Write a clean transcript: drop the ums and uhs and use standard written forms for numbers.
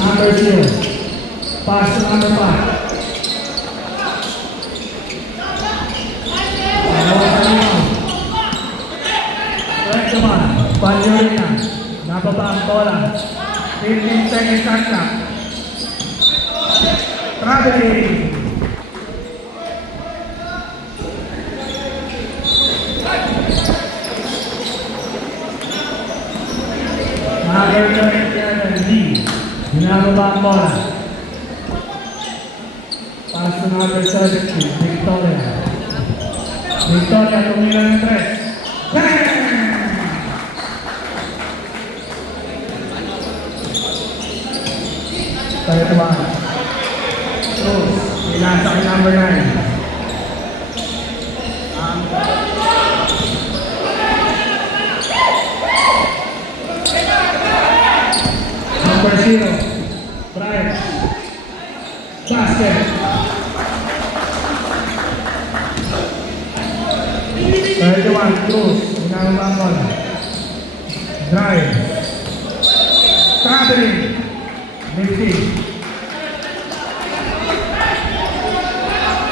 Number 0. Pass to number 5. Correct naman. Panjurina. Nababa ang bola. 15 seconds shot clock. Traveling. Number 37, D. Nababa ang bola. Pass to number 17, Victoria. Victoria, tumila ng 3. Bang! 31. Cruz, pinasa kay number 9. Number 0, Brian. Basket. 31, Cruz, pinasa ang bola. Drive. Traveling. 50.